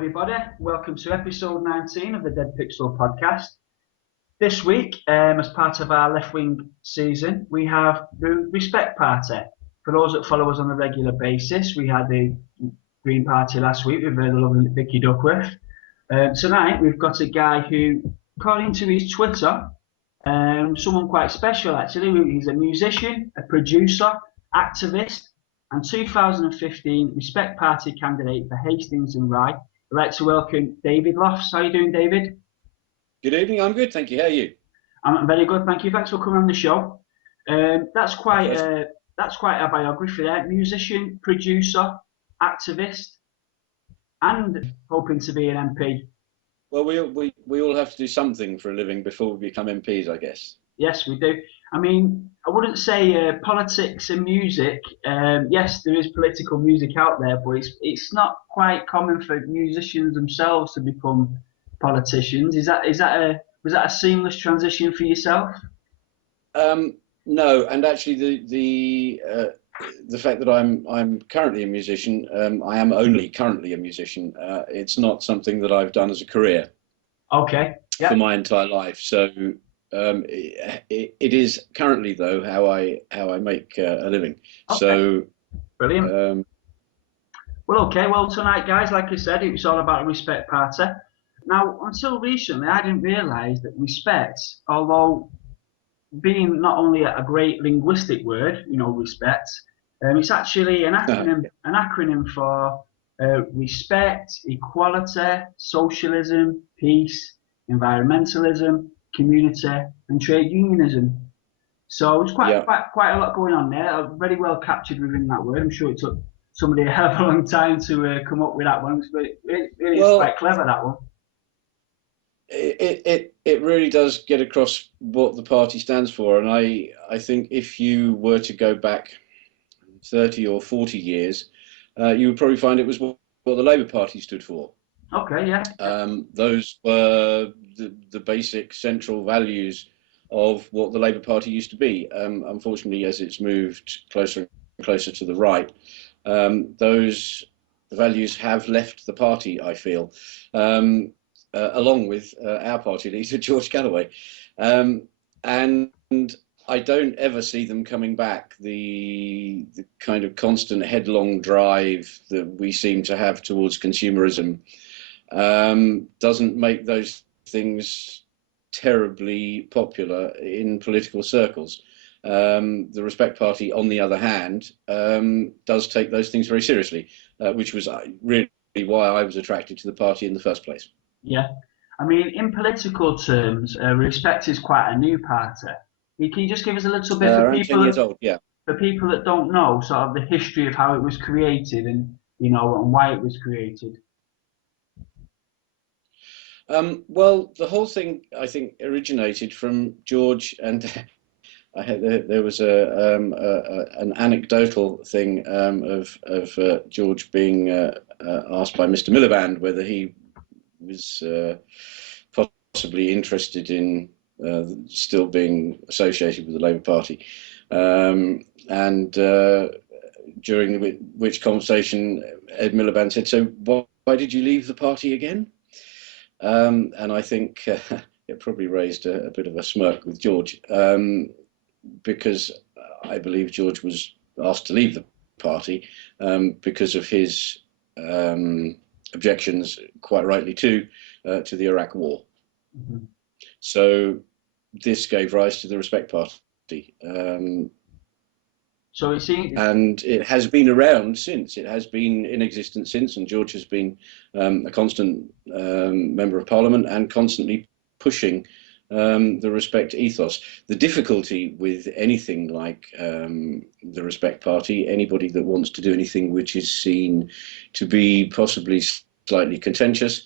everybody. Welcome to episode 19 of the Dead Pixel podcast. This week, as part of our left wing season, we have the Respect Party. For those that follow us on a regular basis, we had the Green Party last week with the lovely Vicky Duckworth. Tonight, we've got a guy who, according to his Twitter, someone quite special actually. He's a musician, a producer, activist, and 2015 Respect Party candidate for Hastings and Rye. I'd like to welcome David Lofts. How are you doing, David? Good evening. I'm good, thank you. How are you? I'm very good, thank you. Thanks for coming on the show. That's quite a biography there. Musician, producer, activist, and hoping to be an MP. Well, we all have to do something for a living before we become MPs, I guess. Yes, we do. I mean, I wouldn't say politics and music. Yes, there is political music out there, but it's not quite common for musicians themselves to become politicians. Was that a seamless transition for yourself? No, and actually the fact that I'm currently a musician, I am only currently a musician. It's not something that I've done as a career. Okay. Yep. For my entire life. So it is currently though how I make a living. Okay. So brilliant. Well, tonight, guys, like I said, it was all about a Respect Party. Now, until recently, I didn't realise that respect, although being not only a great linguistic word, respect, it's actually an acronym for respect, equality, socialism, peace, environmentalism, community, and trade unionism. So it's quite a lot going on there. Very well captured within that word. I'm sure it took somebody a hell of a long time to come up with that one. But it really is quite clever, that one. It really does get across what the party stands for, and I think if you were to go back 30 or 40 years, you would probably find it was what the Labour Party stood for. Okay, yeah. Those were the basic central values of what the Labour Party used to be. Unfortunately, as it's moved closer and closer to the right, those values have left the party, I feel. Along with our party leader, George Galloway. And I don't ever see them coming back. The kind of constant headlong drive that we seem to have towards consumerism doesn't make those things terribly popular in political circles. The Respect Party, on the other hand, does take those things very seriously, which was really why I was attracted to the party in the first place. Yeah, I mean, in political terms, Respect is quite a new party. Can you just give us a little bit for people 10 years old, yeah. For people that don't know sort of the history of how it was created and and why it was created? Well, the whole thing I think originated from George, and there was an anecdotal thing of George being asked by Mr. Miliband whether he was possibly interested in still being associated with the Labour Party, and during which conversation Ed Miliband said, "So why did you leave the party again?" And I think it probably raised a bit of a smirk with George, because I believe George was asked to leave the party because of his objections, quite rightly too, to the Iraq War. Mm-hmm. So this gave rise to the Respect Party. So it seems, and it has been around since. It has been in existence since, and George has been a constant member of Parliament and constantly pushing the Respect ethos. The difficulty with anything like the Respect Party, anybody that wants to do anything which is seen to be possibly slightly contentious,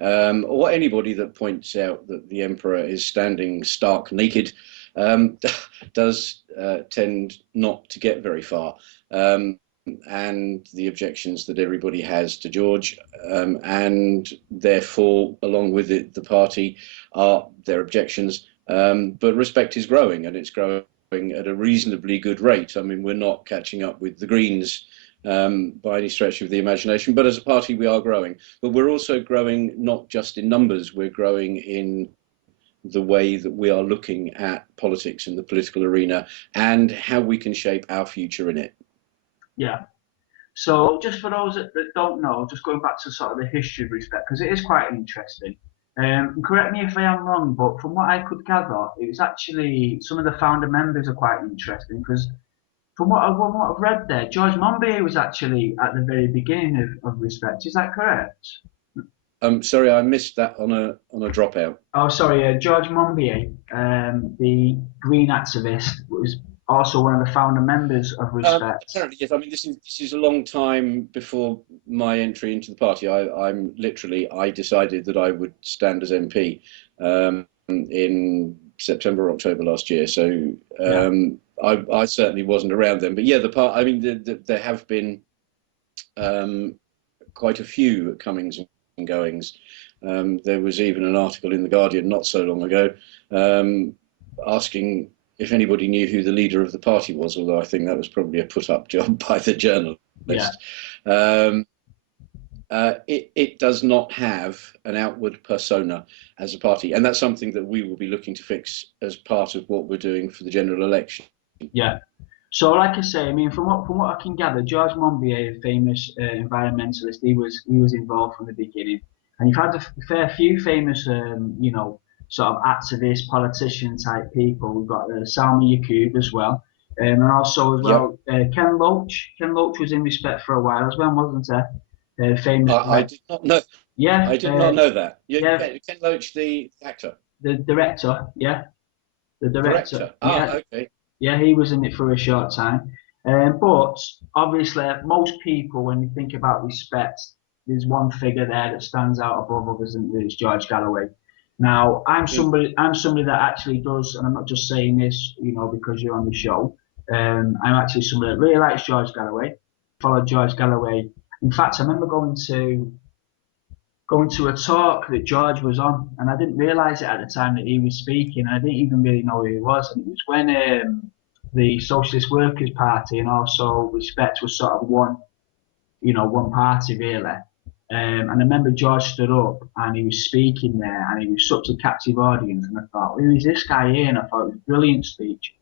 or anybody that points out that the Emperor is standing stark naked, does tend not to get very far. And the objections that everybody has to George, and therefore, along with it, the party, are their objections. But Respect is growing, and it's growing at a reasonably good rate. I mean, we're not catching up with the Greens by any stretch of the imagination. But as a party, we are growing. But we're also growing not just in numbers, we're growing in the way that we are looking at politics in the political arena and how we can shape our future in it. Yeah. So just for those that don't know, just going back to sort of the history of respect, because it is quite interesting. Correct me if I am wrong, but from what I could gather, it was actually some of the founder members are quite interesting because from what I've read there, George Monbiot was actually at the very beginning of respect. Is that correct? Sorry, I missed that on a dropout. Oh, sorry, George Monbiot, the Green activist, was also one of the founder members of Respect. Apparently, yes. I mean, this is a long time before my entry into the party. I decided that I would stand as MP in September or October last year. So I certainly wasn't around then. But yeah, I mean, there have been quite a few comings and goings. There was even an article in the Guardian not so long ago asking if anybody knew who the leader of the party was, although I think that was probably a put-up job by the journalist. Yeah. It does not have an outward persona as a party, and that's something that we will be looking to fix as part of what we're doing for the general election. Yeah. So, like I say, I mean, from what I can gather, George Monbiot, a famous environmentalist, he was involved from the beginning, and you've had a fair few famous, sort of activist, politician type people. We've got Salma Yaqub as well, and also as well Ken Loach. Ken Loach was in Respect for a while as well, wasn't he? Famous. I did not know. Yeah. I did not know that. Yeah. Ken Loach, the actor. The director. Yeah. The director. Ah, okay. Yeah, he was in it for a short time. But obviously, most people, when they think about Respect, there's one figure there that stands out above others, and it's George Galloway. Now, I'm somebody that actually does, and I'm not just saying this, because you're on the show. I'm actually somebody that really likes George Galloway. Followed George Galloway. In fact, I remember going to a talk that George was on, and I didn't realise it at the time that he was speaking. I didn't even really know who he was, and it was when the Socialist Workers' Party and also Respect was sort of one party really. And I remember George stood up and he was speaking there, and he was such a captive audience, and I thought, who is this guy here? And I thought it was a brilliant speech.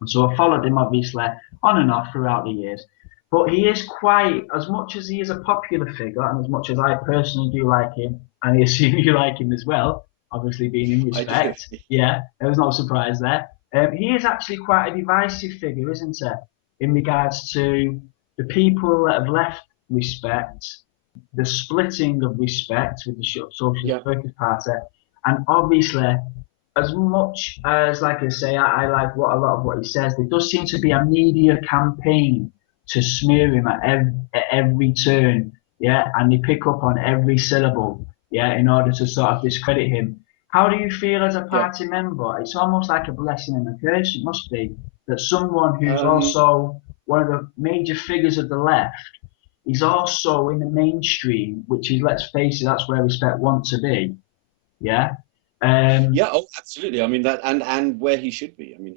And so I followed him obviously on and off throughout the years. But he is quite, as much as he is a popular figure, and as much as I personally do like him, and I assume you like him as well, obviously being in Respect. Yeah, there was no surprise there. He is actually quite a divisive figure, isn't he? In regards to the people that have left Respect, the splitting of Respect with the Socialist Workers' Party, and obviously, as much as, like I say, I like a lot of what he says, there does seem to be a media campaign to smear him at every turn, and they pick up on every syllable, in order to sort of discredit him. How do you feel as a party member? It's almost like a blessing and a curse, it must be, that someone who's also one of the major figures of the left is also in the mainstream, which is, let's face it, that's where Respect wants to be. Yeah. Oh, absolutely. I mean that, and where he should be. I mean,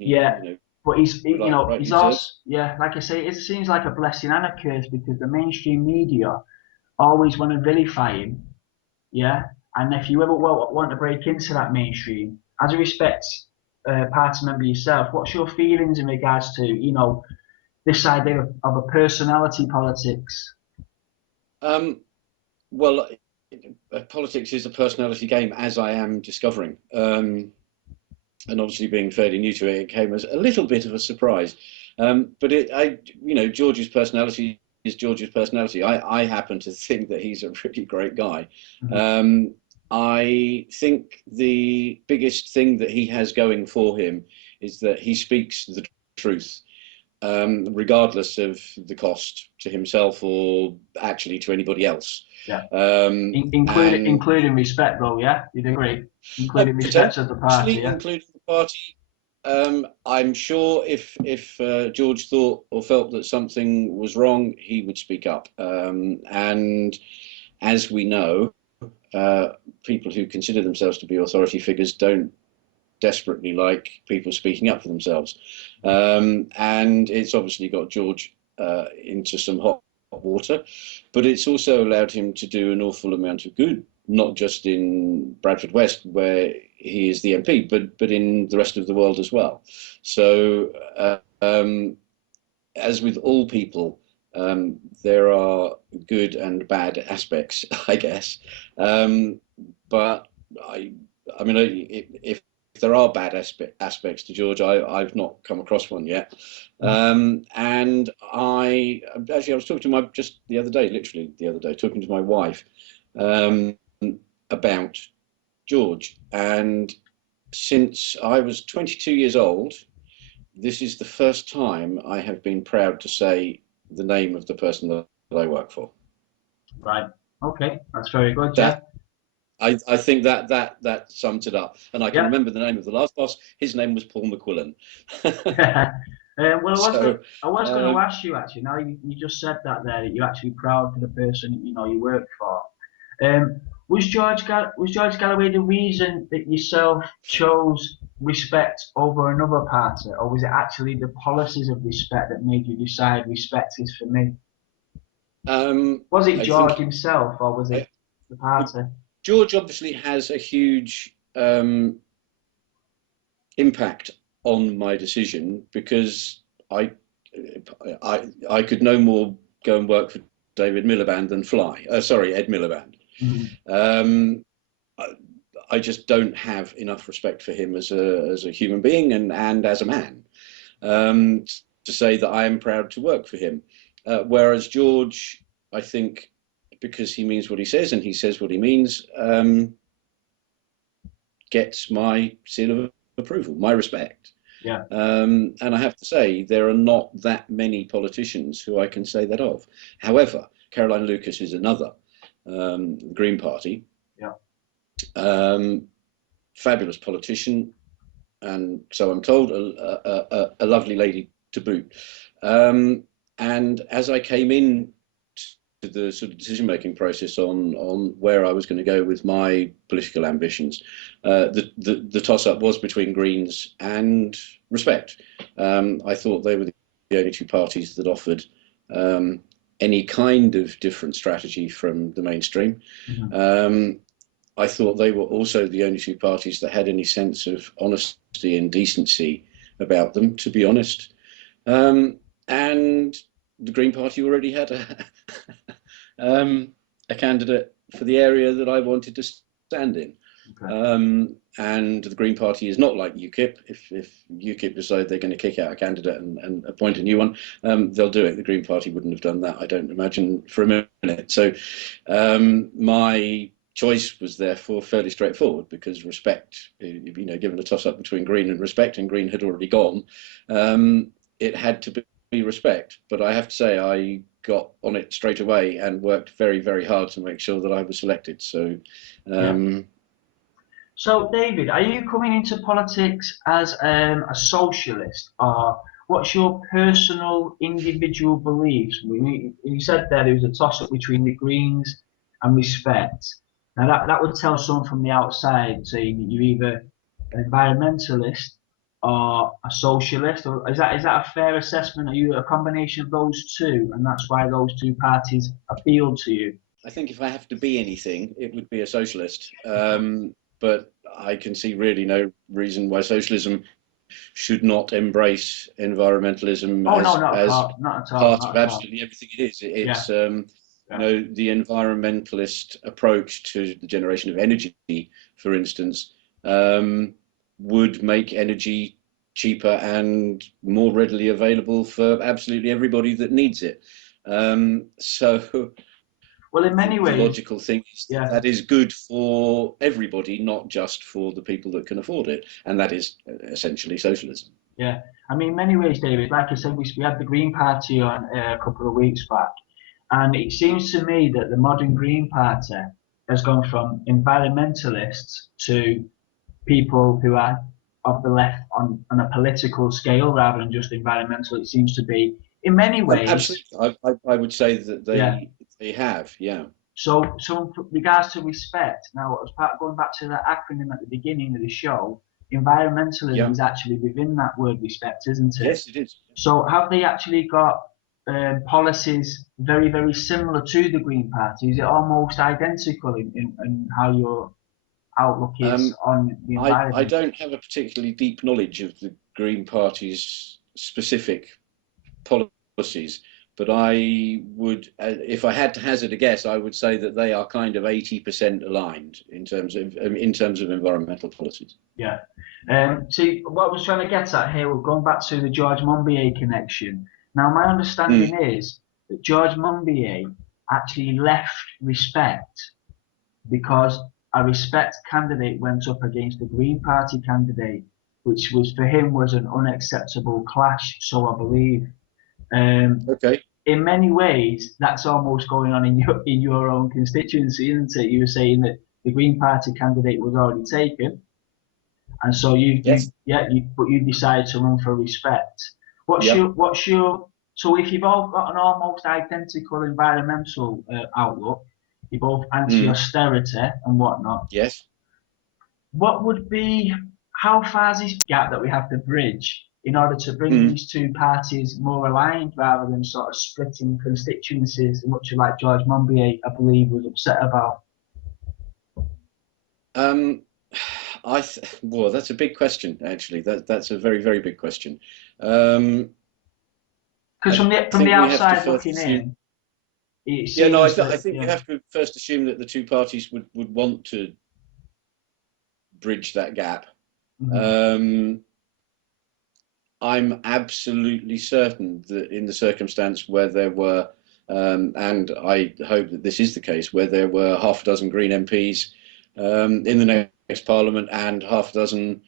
but he's also, like I say, it seems like a blessing and a curse because the mainstream media always want to vilify him, and if you ever want to break into that mainstream, as a Respect party member yourself, what's your feelings in regards to, this idea of a personality politics? Well, politics is a personality game, as I am discovering. And obviously being fairly new to it, it came as a little bit of a surprise. But George's personality is George's personality. I happen to think that he's a really great guy. Mm-hmm. I think the biggest thing that he has going for him is that he speaks the truth, regardless of the cost to himself or actually to anybody else. Yeah. Including Respect, though, yeah? You'd agree? Including Respect of the party, yeah? Including the party. I'm sure if George thought or felt that something was wrong, he would speak up. And as we know, people who consider themselves to be authority figures don't desperately like people speaking up for themselves. And it's obviously got George into some hot water, but it's also allowed him to do an awful amount of good, not just in Bradford West, where he is the MP, but in the rest of the world as well. So, as with all people, there are good and bad aspects, I guess. But I mean, if there are bad aspects to George, I've not come across one yet. And I was talking to just the other day, literally the other day, talking to my wife about George. And since I was 22 years old, this is the first time I have been proud to say the name of the person that I work for. Right. Okay. That's very good. That I think that sums it up. And I can Yeah. remember the name of the last boss. His name was Paul McQuillan. Well, So, I was going to ask you actually. Now you just said that there, that you're actually proud for the person you work for. Was George Galloway the reason that yourself chose Respect over another party, or was it actually the policies of Respect that made you decide Respect is for me? Was it I George think himself, or was it the party? George obviously has a huge impact on my decision, because I could no more go and work for David Miliband than fly. Sorry, Ed Miliband. Mm-hmm. I just don't have enough respect for him as a human being and as a man, to say that I am proud to work for him. Whereas George, I think, because he means what he says and he says what he means, gets my seal of approval, my respect. Yeah. And I have to say, there are not that many politicians who I can say that of. However, Caroline Lucas is another, the Green Party. Yeah. Fabulous politician, and so I'm told, a lovely lady to boot. And as I came in to the sort of decision-making process on where I was going to go with my political ambitions, the toss-up was between Greens and Respect. I thought they were the only two parties that offered any kind of different strategy from the mainstream. Mm-hmm. I thought they were also the only two parties that had any sense of honesty and decency about them, to be honest. And the Green Party already had a candidate for the area that I wanted to stand in. Okay. And the Green Party is not like UKIP. If UKIP decide they're going to kick out a candidate and appoint a new one, they'll do it. The Green Party wouldn't have done that, I don't imagine, for a minute. So my choice was therefore fairly straightforward, because Respect, given a toss-up between Green and Respect, and Green had already gone, it had to be Respect. But I have to say, I got on it straight away and worked very, very hard to make sure that I was selected. So, So, David, are you coming into politics as a socialist, or what's your personal individual beliefs? You said there was a toss-up between the Greens and Respect. Now, that would tell someone from the outside saying that you're either an environmentalist or a socialist. Or is that a fair assessment? Are you a combination of those two, and that's why those two parties appealed to you? I think if I have to be anything, it would be a socialist. But I can see really no reason why socialism should not embrace environmentalism as part of absolutely everything it is. It's the environmentalist approach to the generation of energy, for instance, would make energy cheaper and more readily available for absolutely everybody that needs it. So well, in many ways, the logical thing is that is good for everybody, not just for the people that can afford it, and that is essentially socialism. Yeah, I mean, in many ways, David, like I said, we had the Green Party on a couple of weeks back, and it seems to me that the modern Green Party has gone from environmentalists to people who are of the left on a political scale rather than just environmental. It seems to be, in many ways. Absolutely, I would say that they have, yeah. So in regards to Respect, now as part going back to that acronym at the beginning of the show, environmentalism is actually within that word Respect, isn't it? Yes, it is. So have they actually got policies very, very similar to the Green Party? Is it almost identical in how your outlook is Um, on the I environment? don't have a particularly deep knowledge of the Green Party's specific policies, but I would, if I had to hazard a guess, I would say that they are kind of 80% aligned in terms of environmental policies. Yeah. See, what I was trying to get at here, we're going back to the George Monbiot connection. Now, my Mm, understanding is that George Monbiot actually left Respect because a Respect candidate went up against the Green Party candidate, which was for him was an unacceptable clash, so I believe. Um, okay. in many ways, that's almost going on in your own constituency, isn't it? You were saying that the Green Party candidate was already taken, and so Yes. but you decided to run for Respect. Yep. What's your so if you've all got an almost identical environmental outlook, you're both Mm, anti-austerity and whatnot. yes. What would be how far is this gap that we have to bridge in order to bring Mm. these two parties more aligned rather than sort of splitting constituencies, much like George Monbiot, I believe, was upset about? Um, well, that's a big question, actually. That's a very, very big question. Um, Because I from the think we have to outside first looking assume. in, it Yeah, no, seems I that think we have to first assume that the two parties would want to bridge that gap. mhm, Um, I'm absolutely certain that in the circumstance where there were, and I hope that this is the case, where there were half a dozen Green MPs in the next Parliament and half a dozen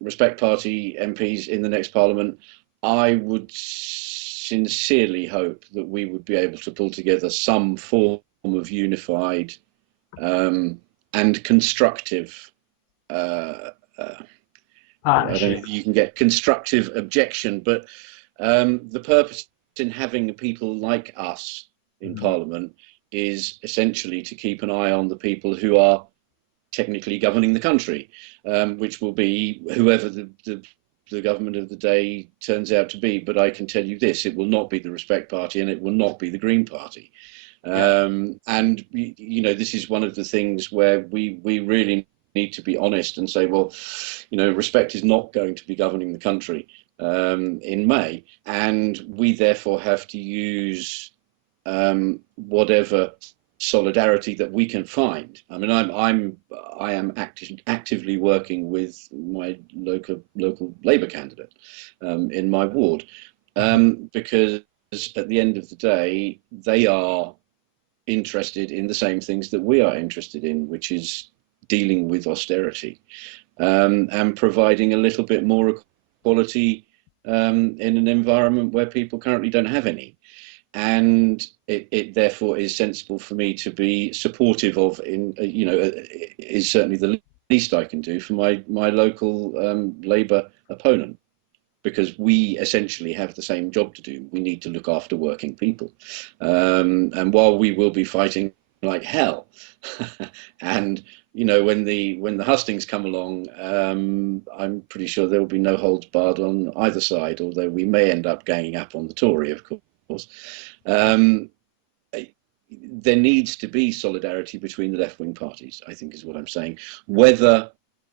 Respect Party MPs in the next Parliament, I would sincerely hope that we would be able to pull together some form of unified and constructive. Uh, uh, I don't know partnership. if you can get constructive objection, but the purpose in having people like us in Mhm. Parliament is essentially to keep an eye on the people who are technically governing the country, which will be whoever the government of the day turns out to be. But I can tell you this, it will not be the Respect Party and it will not be the Green Party. Yeah, And you know, this is one of the things where we really need to be honest and say, well, you know, Respect is not going to be governing the country in May, and we therefore have to use whatever solidarity that we can find. I mean, I am actively working with my local Labour candidate in my ward because at the end of the day, they are interested in the same things that we are interested in, which is dealing with austerity and providing a little bit more equality in an environment where people currently don't have any. And it therefore is sensible for me to be supportive of, you know, is certainly the least I can do for my local Labour opponent, because we essentially have the same job to do. We need to look after working people. And while we will be fighting like hell, and you know, when the hustings come along, I'm pretty sure there will be no holds barred on either side. Although we may end up ganging up on the Tory, of course. Um, there needs to be solidarity between the left-wing parties, I think, is what I'm saying. Whether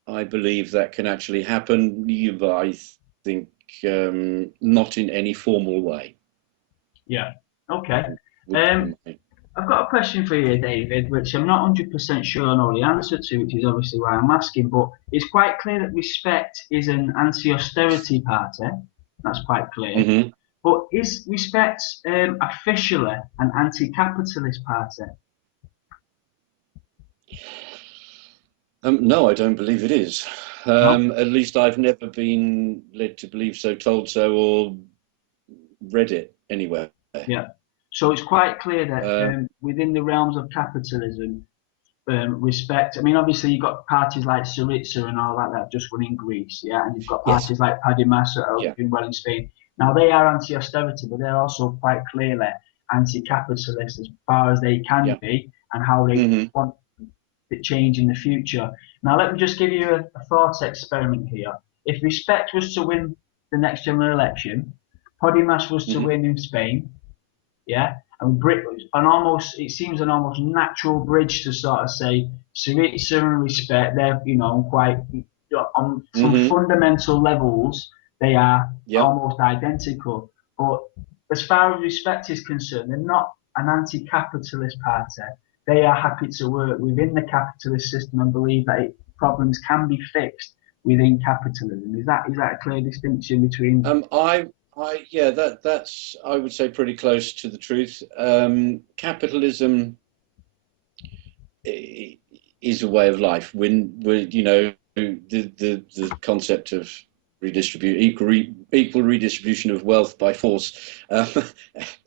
I believe that can actually happen, I think not in any formal way. yeah. Okay. Would Um, be my I've got a question for you, David, which I'm not 100% sure I know the answer to, which is obviously why I'm asking, but it's quite clear that Respect is an anti-austerity party. That's quite clear. Mhm. But is Respect officially an anti-capitalist party? No, I don't believe it is. No? At least I've never been led to believe so, told so, or read it anywhere. Yeah. So it's quite clear that Um, within the realms of capitalism, Respect. I mean, obviously you've got parties like Syriza and all that that just run in Greece, yeah, and you've got yes, parties like Podemos that are yeah, doing well in Spain. Now they are anti-austerity, but they're also quite clearly anti-capitalist as far as they can yeah. be, and how they Hmm. want it change in the future. Now let me just give you a thought experiment here. If Respect was to win the next general election, Podimos was to Hmm. win in Spain, yeah, and almost it seems an almost natural bridge to sort of say Syriza and Respect. They're quite on some Hmm. fundamental levels they are Yep. almost identical. But as far as Respect is concerned, they're not an anti-capitalist party. They are happy to work within the capitalist system and believe that problems can be fixed within capitalism. Is that a clear distinction between? Yeah, that's I would say pretty close to the truth. Capitalism is a way of life. The concept of equal redistribution of wealth by force um,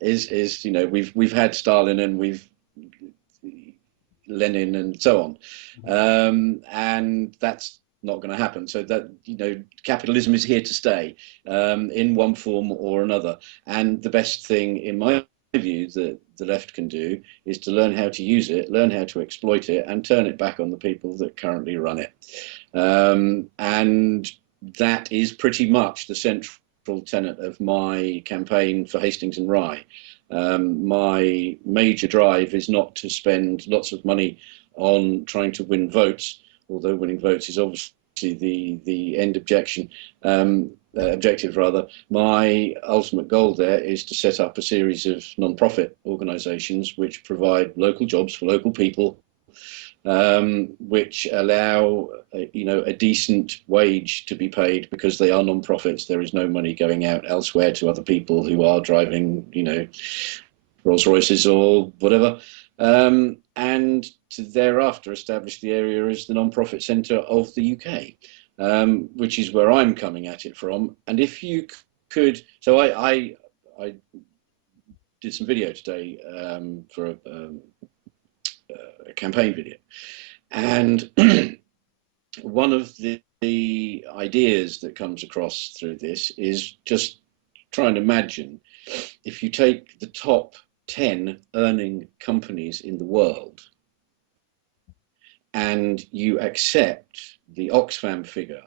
is we've had Stalin and we've Lenin and so on, and that's not going to happen. So that capitalism is here to stay in one form or another. And the best thing, in my view, that the left can do is to learn how to use it, learn how to exploit it, and turn it back on the people that currently run it. And that is pretty much the central tenet of my campaign for Hastings and Rye. My major drive is not to spend lots of money on trying to win votes, although winning votes is obviously the end objective rather. My ultimate goal there is to set up a series of non-profit organisations which provide local jobs for local people, which allow a decent wage to be paid because they are non-profits. There is no money going out elsewhere to other people who are driving Rolls Royces or whatever, and to thereafter establish the area as the non-profit centre of the UK, which is where I'm coming at it from. And if you could, so I did some video today for a campaign video, and one of the ideas that comes across through this is just try and imagine if you take the top 10 earning companies in the world and you accept the Oxfam figure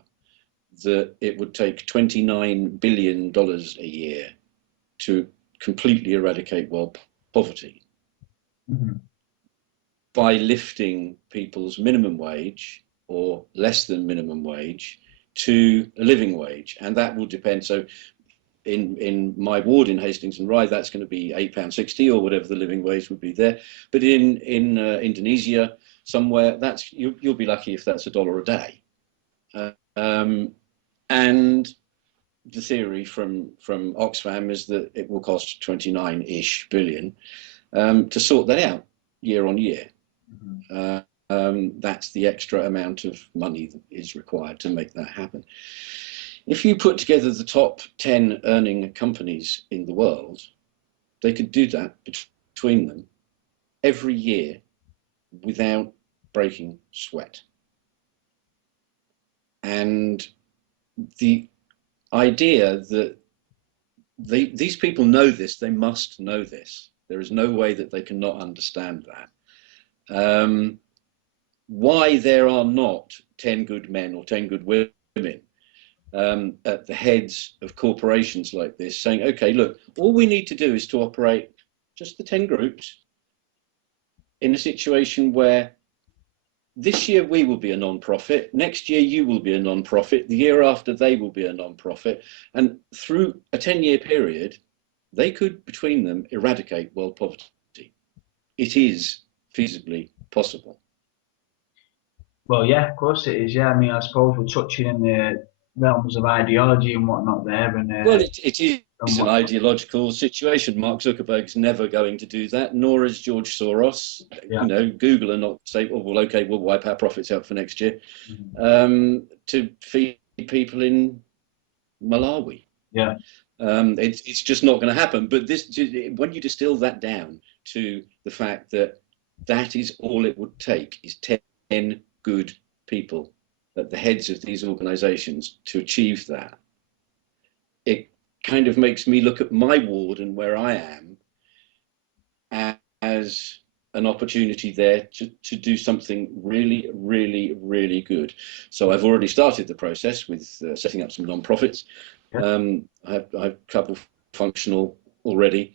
that it would take $29 billion a year to completely eradicate world poverty by lifting people's minimum wage or less than minimum wage to a living wage. And that will depend. So in my ward in Hastings and Rye, that's going to be £8.60 or whatever the living wage would be there. But in Indonesia, somewhere, you'll be lucky if that's $1 a day. And the theory from Oxfam is that it will cost 29-ish billion to sort that out year on year. That's the extra amount of money that is required to make that happen. If you put together the top 10 earning companies in the world, they could do that between them every year without breaking sweat. And the idea that these people know this, they must know this. There is no way that they cannot understand that. Why there are not 10 good men or 10 good women at the heads of corporations like this saying, okay, look, all we need to do is to operate just the 10 groups in a situation where this year we will be a non-profit, next year you will be a non-profit, the year after they will be a non-profit, and through a 10-year period, they could, between them, eradicate world poverty. It is feasibly possible. Well, yeah, of course it is. Yeah, I mean, I suppose we're touching in the realms of ideology and whatnot there, Well, it and is an what, ideological situation. Mark Zuckerberg's never going to do that, nor is George Soros. yeah. Google are not say, oh, well, okay, we'll wipe our profits out for next year to feed people in Malawi. Yeah. It's just not going to happen. But when you distill that down to the fact that that is all it would take is 10 good people at the heads of these organizations to achieve that, it kind of makes me look at my ward and where I am as an opportunity there to do something really, really, really good. So I've already started the process with setting up some non-profits. Yeah. I have a couple functional already,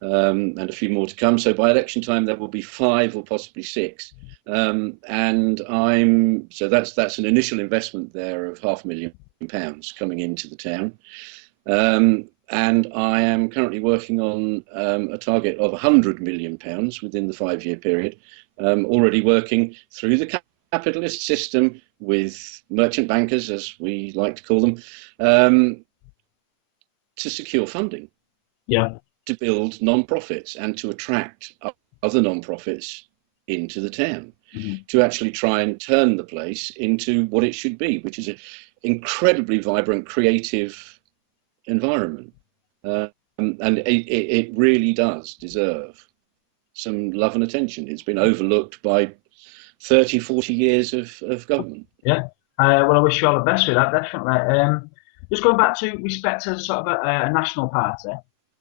and a few more to come. So by election time, there will be 5 or possibly 6. And so that's an initial investment there of £500,000 coming into the town. And I am currently working on a target of £100 million within the 5-year period, already working through the capitalist system with merchant bankers, as we like to call them, to secure funding, to build non-profits and to attract other non-profits into the town, to actually try and turn the place into what it should be, which is an incredibly vibrant, creative environment. And it really does deserve some love and attention. It's been overlooked by 30, 40 years of government. Yeah. Well, I wish you all the best with that, definitely. Just going back to Respect as sort of a national party,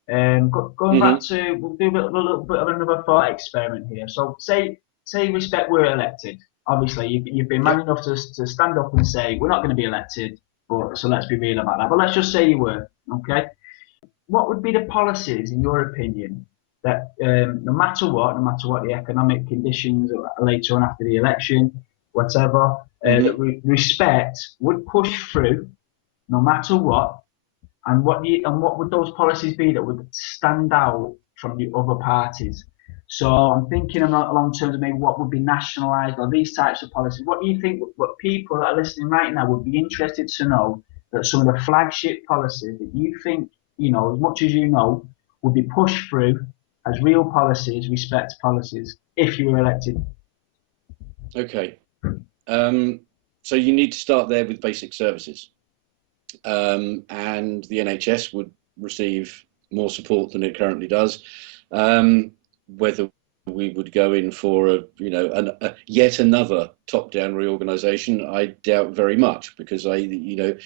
going back to, we'll do a little bit of another thought experiment here. So say Respect were elected. Obviously, you've been man enough to stand up and say, we're not going to be elected, but so let's be real about that. But let's just say you were, okay? What would be the policies, in your opinion, that no matter what the economic conditions later on after the election, whatever, that Respect would push through, no matter what, and what would those policies be that would stand out from the other parties? So I'm thinking along terms of maybe what would be nationalised or these types of policies. What do you think? What people that are listening right now would be interested to know that some of the flagship policies that you think, as much as you know, would be pushed through as real policies, Respect policies, if you were elected? Okay. So you need to start there with basic services. And the NHS would receive more support than it currently does. Whether we would go in for yet another top-down reorganisation, I doubt very much, because the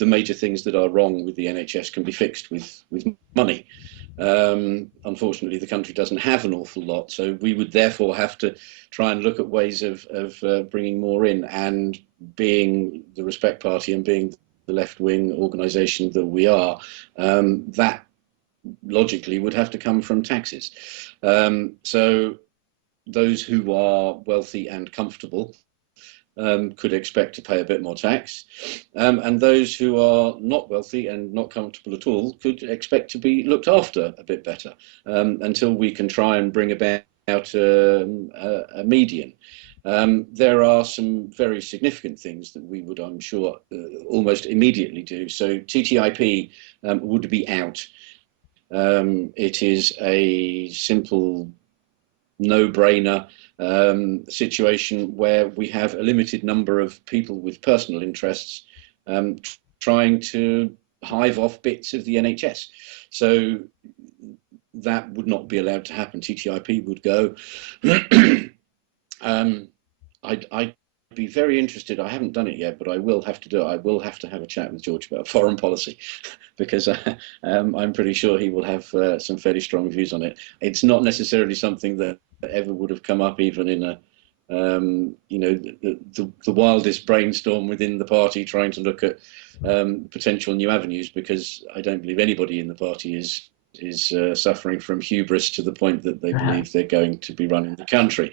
major things that are wrong with the NHS can be fixed with money. Unfortunately, the country doesn't have an awful lot, so we would therefore have to try and look at ways of bringing more in. And being the Respect Party and being the left-wing organisation that we are, that logically would have to come from taxes. So those who are wealthy and comfortable could expect to pay a bit more tax, and those who are not wealthy and not comfortable at all could expect to be looked after a bit better, until we can try and bring about a median. There are some very significant things that we would, I'm sure, almost immediately do. So TTIP would be out. It is a simple, no-brainer situation where we have a limited number of people with personal interests trying to hive off bits of the NHS. So that would not be allowed to happen. TTIP would go. I'd be very interested. I haven't done it yet, but I will have to do it. I will have to have a chat with George about foreign policy, because I'm pretty sure he will have some fairly strong views on it. It's not necessarily something that ever would have come up even in a the wildest brainstorm within the party, trying to look at potential new avenues, because I don't believe anybody in the party is suffering from hubris to the point that they believe they're going to be running the country.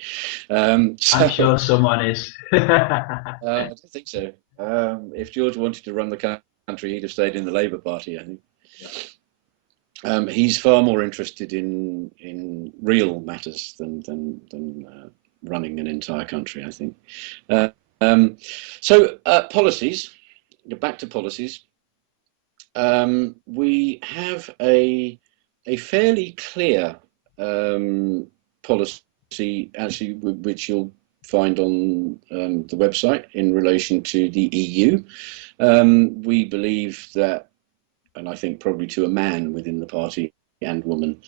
I'm sure someone is. I don't think so. If George wanted to run the country, he'd have stayed in the Labour Party, I think. He's far more interested in real matters than running an entire country, I think. So policies, back to policies. We have a fairly clear policy, actually, which you'll find on the website in relation to the EU. We believe that, and I think probably to a man within the party and woman,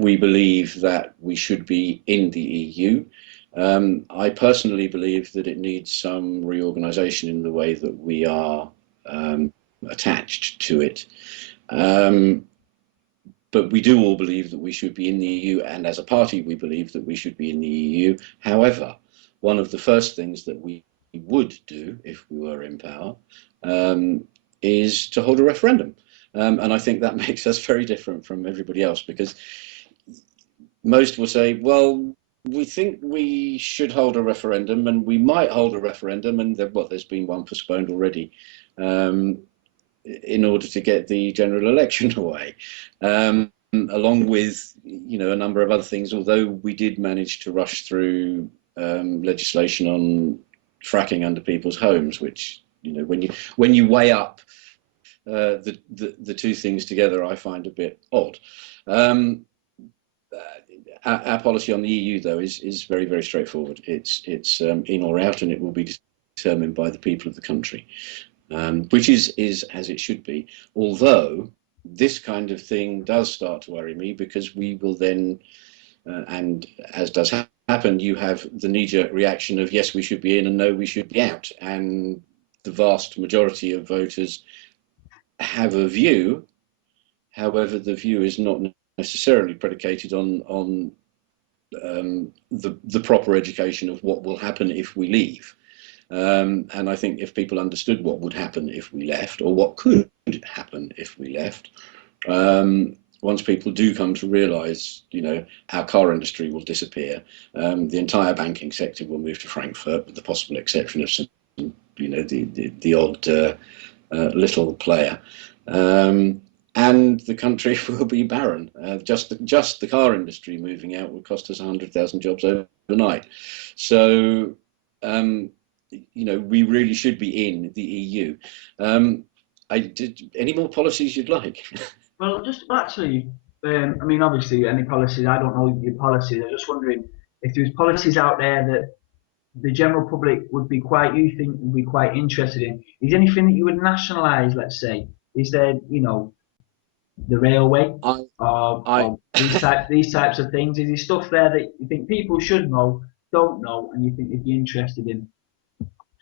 we believe that we should be in the EU. I personally believe that it needs some reorganisation in the way that we are attached to it. But we do all believe that we should be in the EU, and as a party we believe that we should be in the EU. However, one of the first things that we would do if we were in power is to hold a referendum. And I think that makes us very different from everybody else, because most will say, well, we think we should hold a referendum, and we might hold a referendum, and there's been one postponed already, in order to get the general election away, along with a number of other things. Although we did manage to rush through legislation on fracking under people's homes, which when you weigh up the two things together, I find a bit odd. Our policy on the EU, though, is very, very straightforward. It's in or out, and it will be determined by the people of the country, which is as it should be. Although this kind of thing does start to worry me, because we will then, and as does happen, you have the knee-jerk reaction of yes, we should be in, and no, we should be out, and the vast majority of voters have a view. However, the view is not necessarily predicated on the proper education of what will happen if we leave. And I think if people understood what would happen if we left, or what could happen if we left, once people do come to realise, our car industry will disappear, the entire banking sector will move to Frankfurt, with the possible exception of some, the odd little player. And the country will be barren. Just the car industry moving out would cost us 100,000 jobs overnight. So, we really should be in the EU. Any more policies you'd like? Well, just actually, obviously, any policies, I don't know your policies. I'm just wondering if there's policies out there that the general public you think would be quite interested in. Is anything that you would nationalise, let's say? Is there, the railway, or these types of things? Is there stuff there that you think people should know, don't know, and you think they'd be interested in?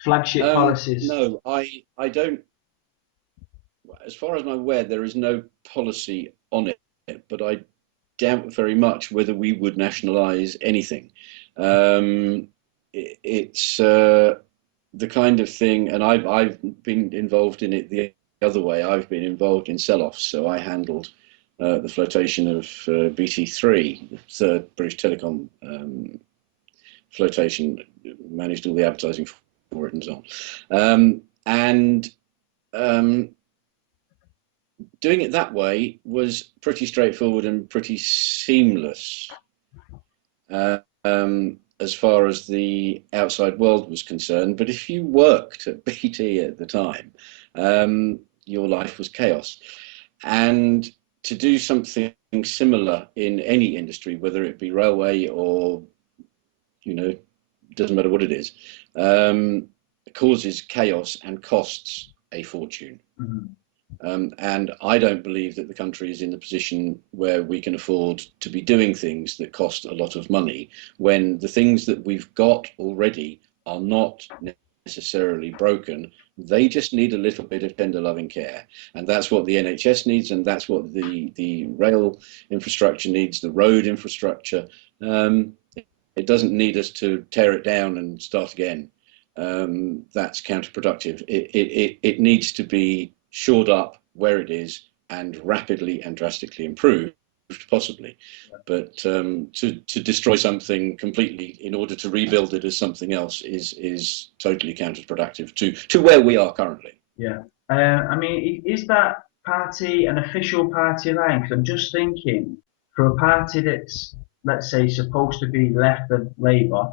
Flagship policies? No, I don't. As far as I'm aware, there is no policy on it, but I doubt very much whether we would nationalise anything. It's the kind of thing, and I've been involved in it the other way. I've been involved in sell-offs, so I handled the flotation of BT3, the third British Telecom flotation, managed all the advertising for it and so on. Doing it that way was pretty straightforward and pretty seamless, as far as the outside world was concerned. But if you worked at BT at the time, your life was chaos. And to do something similar in any industry, whether it be railway or, doesn't matter what it is, causes chaos and costs a fortune. Mm-hmm. And I don't believe that the country is in the position where we can afford to be doing things that cost a lot of money, when the things that we've got already are not necessarily broken. They just need a little bit of tender loving care. And that's what the NHS needs, and that's what the rail infrastructure needs, the road infrastructure. It doesn't need us to tear it down and start again. That's counterproductive. It needs to be shored up where it is, and rapidly and drastically improved, possibly. But to destroy something completely in order to rebuild it as something else is totally counterproductive to where we are currently. Yeah. Is that party an official party line? Because I'm just thinking, for a party that's, let's say, supposed to be left of Labour,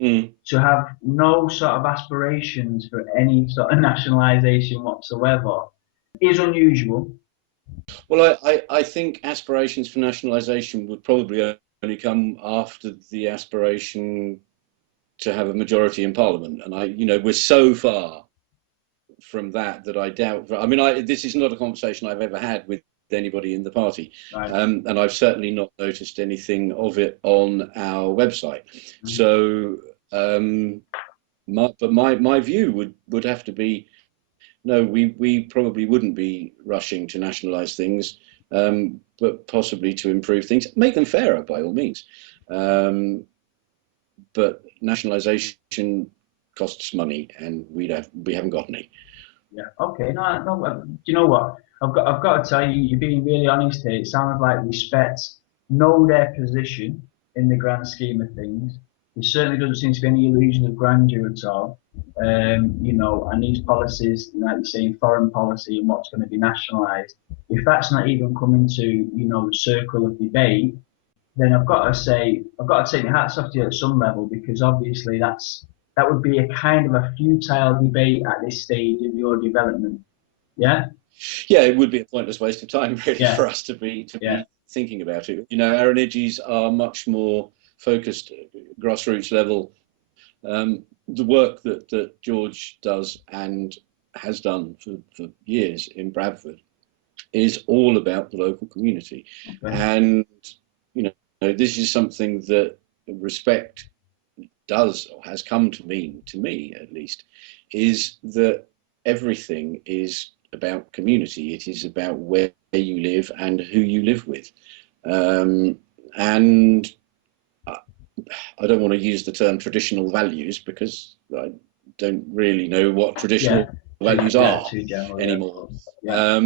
to have no sort of aspirations for any sort of nationalisation whatsoever is unusual. Well, I think aspirations for nationalisation would probably only come after the aspiration to have a majority in Parliament. And we're so far from that I doubt. This is not a conversation I've ever had with anybody in the party, Right. And I've certainly not noticed anything of it on our website. Mm-hmm. So, my view would have to be, no, we probably wouldn't be rushing to nationalise things, but possibly to improve things, make them fairer by all means. But nationalisation costs money, and we haven't got any. Yeah. Okay. No. Do you know what? I've got to tell you, you're being really honest here. It sounds like Respect know their position in the grand scheme of things. There certainly doesn't seem to be any illusion of grandeur at all. You know, and these policies, like you're saying, foreign policy and what's going to be nationalised, if that's not even coming to, you know, the circle of debate, then I've got to take my hats off to you at some level because obviously that would be a kind of a futile debate at this stage of your development. Yeah, Yeah, it would be a pointless waste of time really yeah, for us to yeah, be thinking about it. You know, our energies are much more focused grassroots level. The work that George does and has done for years in Bradford is all about the local community. okay, And, you know, this is something that Respect does or has come to mean, to me at least, is that everything is about community. It is about where you live and who you live with. And I don't want to use the term traditional values because I don't really know what yeah, traditional values are too general, yeah, of anymore. course, yeah,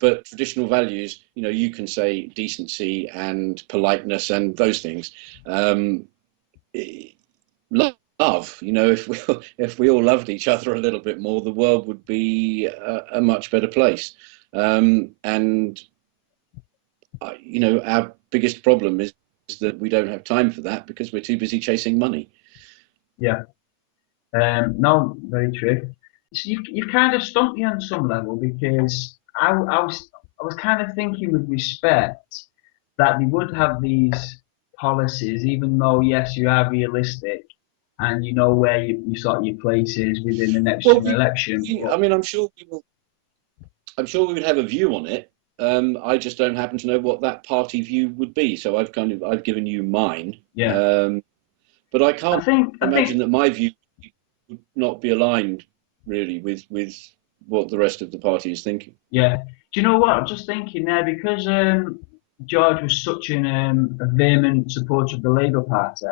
But traditional values, you know, you can say decency and politeness and those things. Um, Love, you know, if we all loved each other a little bit more, the world would be a much better place. And you know, our biggest problem is that we don't have time for that because we're too busy chasing money. yeah. No, very true. So you've kind of stumped me on some level because I was kind of thinking with Respect that they would have these policies, even though yes, you are realistic and you know where you sort your place is within the next Well, general election. I But mean, I'm sure we would have a view on it. I just don't happen to know what that party view would be. So I've given you mine. yeah, But I can't I imagine think that my view would not be aligned really with what the rest of the party is thinking. yeah. Do you know what? I'm just thinking there because George was such a vehement supporter of the Labour Party,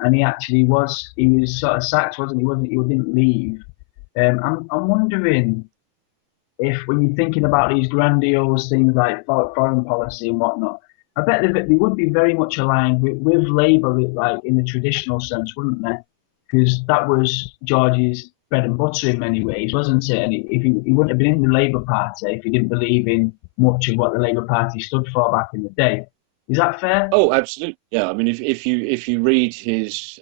and he was sort of sacked, wasn't he? He didn't leave. I'm wondering if when you're thinking about these grandiose things like foreign policy and whatnot, I bet they would be very much aligned with Labour, like in the traditional sense, wouldn't they? Because that was George's bread and butter in many ways, wasn't it? And if he wouldn't have been in the Labour Party if he didn't believe in much of what the Labour Party stood for back in the day. Is that fair? Oh, absolutely. Yeah. I mean, if you read his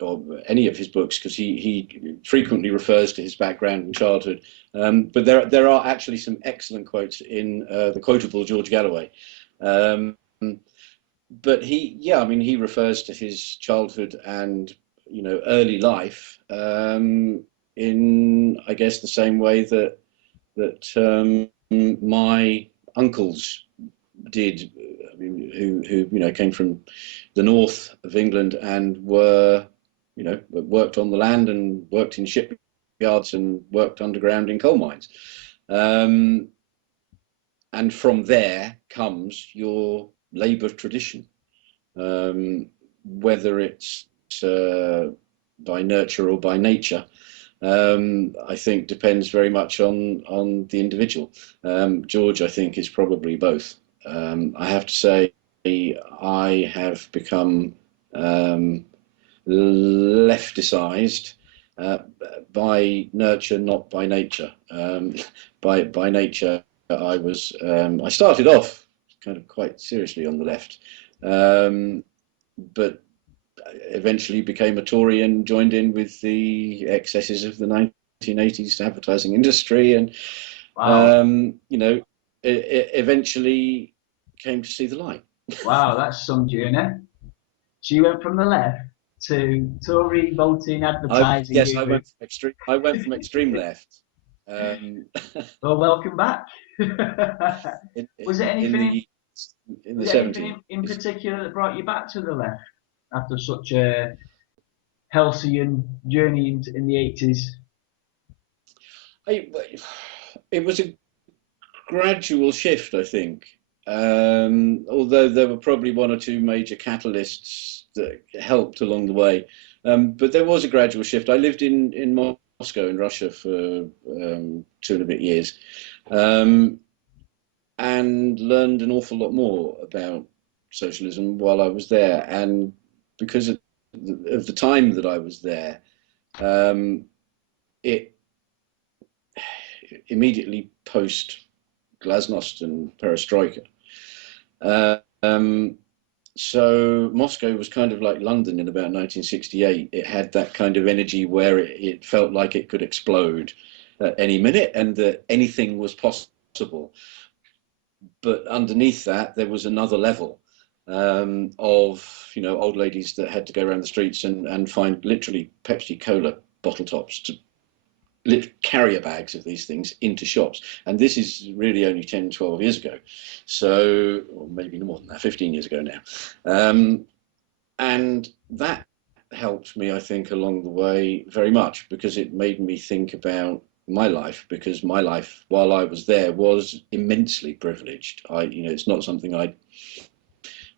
or any of his books, because he frequently refers to his background and childhood. But there are actually some excellent quotes in the quotable George Galloway. Um, but yeah, I mean, he refers to his childhood and you know early life in I guess the same way that my uncles did, I mean, who you know came from the north of England and were you know worked on the land and worked in shipyards and worked underground in coal mines, um, and from there comes your labour tradition, um, whether it's by nurture or by nature. I think depends very much on the individual. George, I think, is probably both. I have to say, I have become lefticized uh, by nurture, not by nature. By nature, I started off kind of quite seriously on the left, but eventually became a Tory and joined in with the excesses of the 1980s advertising industry, and Wow, you know, eventually came to see the light. wow, that's some journey. So you went from the left to Tory voting, advertising, Yes, guru. I went from extreme left. Um, Well, welcome back. in, Was it in anything the in the was it anything 70s. in particular that brought you back to the left after such a halcyon journey in the 80s? I, it was a gradual shift, I think. Although there were probably one or two major catalysts that helped along the way, but there was a gradual shift. I lived in Moscow in Russia for 2 and a bit years, um, and learned an awful lot more about socialism while I was there. And because of the time that I was there, um, it immediately post Glasnost and Perestroika. So Moscow was kind of like London in about 1968. It had that kind of energy where it felt like it could explode at any minute and that anything was possible. But underneath that, there was another level of, old ladies that had to go around the streets and find literally Pepsi Cola bottle tops to carrier bags of these things into shops. And this is really only 10, 12 years ago. So, or maybe more than that, 15 years ago now. And that helped me, I think, along the way very much, because it made me think about my life, because my life while I was there was immensely privileged. It's not something I'd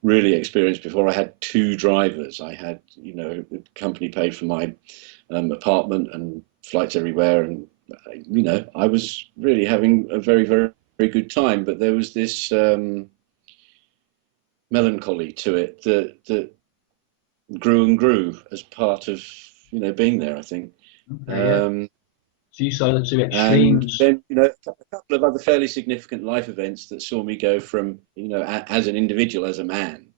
really experienced before. I had 2 drivers. I had, the company paid for my apartment and flights everywhere, and I was really having a very, very, very good time. But there was this melancholy to it that grew and grew as part of being there, I think. Okay, yeah. So you saw the 2 And extremes. then a couple of other fairly significant life events that saw me go from as an individual, as a man,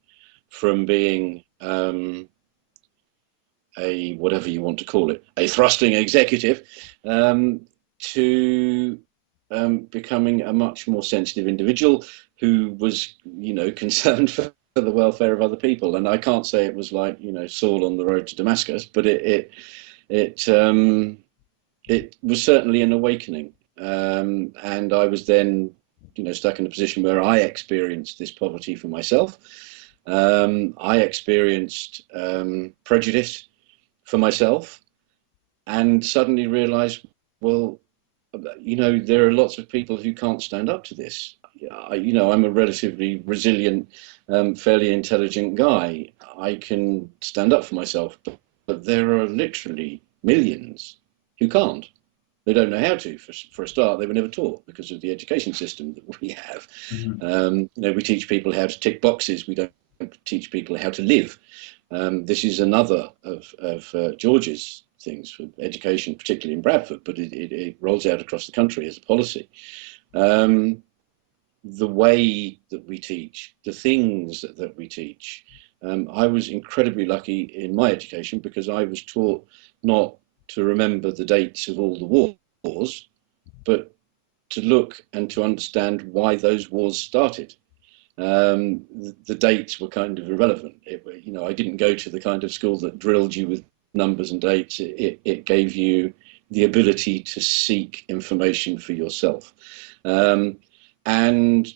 from being a, whatever you want to call it, a thrusting executive, to becoming a much more sensitive individual who was, concerned for the welfare of other people. And I can't say it was like, Saul on the road to Damascus, but it was certainly an awakening. And I was then, stuck in a position where I experienced this poverty for myself. I experienced prejudice for myself, and suddenly realized, well, there are lots of people who can't stand up to this. I'm a relatively resilient, fairly intelligent guy. I can stand up for myself, but there are literally millions who can't. They don't know how to. For a start, they were never taught because of the education system that we have. We teach people how to tick boxes. We don't teach people how to live. This is another of George's things for education, particularly in Bradford, but it rolls out across the country as a policy. The way that we teach, the things that we teach. I was incredibly lucky in my education because I was taught not to remember the dates of all the wars, but to look and to understand why those wars started. The dates were kind of irrelevant. I didn't go to the kind of school that drilled you with numbers and dates. It gave you the ability to seek information for yourself. And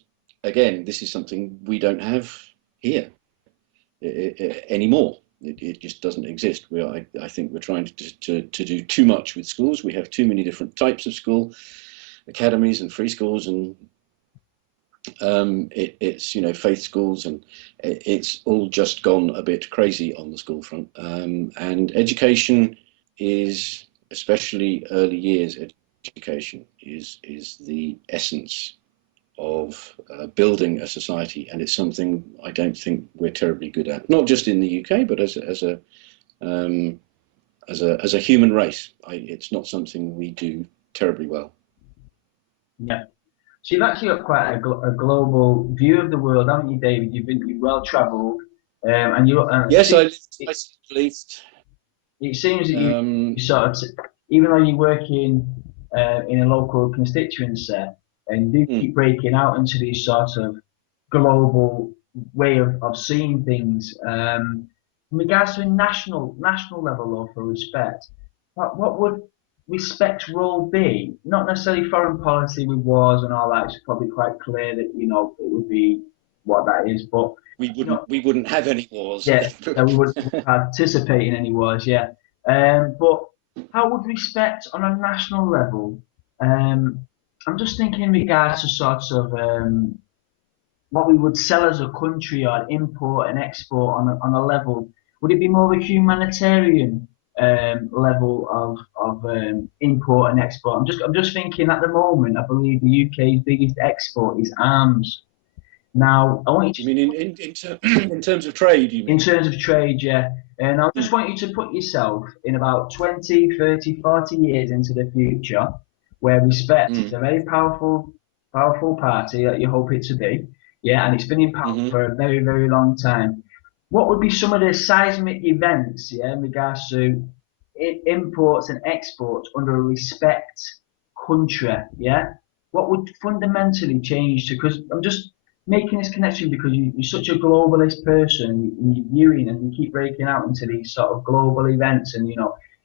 again, this is something we don't have here anymore. It just doesn't exist. I think we're trying to do too much with schools. We have too many different types of school, academies and free schools, and it's faith schools, and it's all just gone a bit crazy on the school front. And education is, especially early years education, is the essence of building a society, and it's something I don't think we're terribly good at. Not just in the UK, but as a human race, it's not something we do terribly well. Yeah. So you've actually got quite a global view of the world, haven't you, David? You've well travelled, and Yes, I lived. it seems that you sort of, even though you work in a local constituency, and you do keep breaking out into these sort of global way of seeing things. In regards to a national level of respect, what would respect's role be? Not necessarily foreign policy with wars and all that. It's probably quite clear that it would be what that is, but we wouldn't have any wars. yeah, that we wouldn't participate in any wars, yeah. But how would respect on a national level? I'm just thinking in regards to sorts of what we would sell as a country or import and export on a level. Would it be more of a humanitarian level of import and export. I'm just thinking at the moment. I believe the UK's biggest export is arms. Now, I want you You mean in terms of trade, you in mean? terms of trade, yeah. And I just Mm, want you to put yourself in about 20, 30, 40 years into the future, where respect is mm, a very powerful party that you hope it to be. Yeah, and it's been in power hmm for a very, very long time. What would be some of the seismic events, yeah, in regards to imports and exports under a respect country, yeah? What would fundamentally change to, because I'm just making this connection because you're such a globalist person and you're viewing and you keep breaking out into these sort of global events and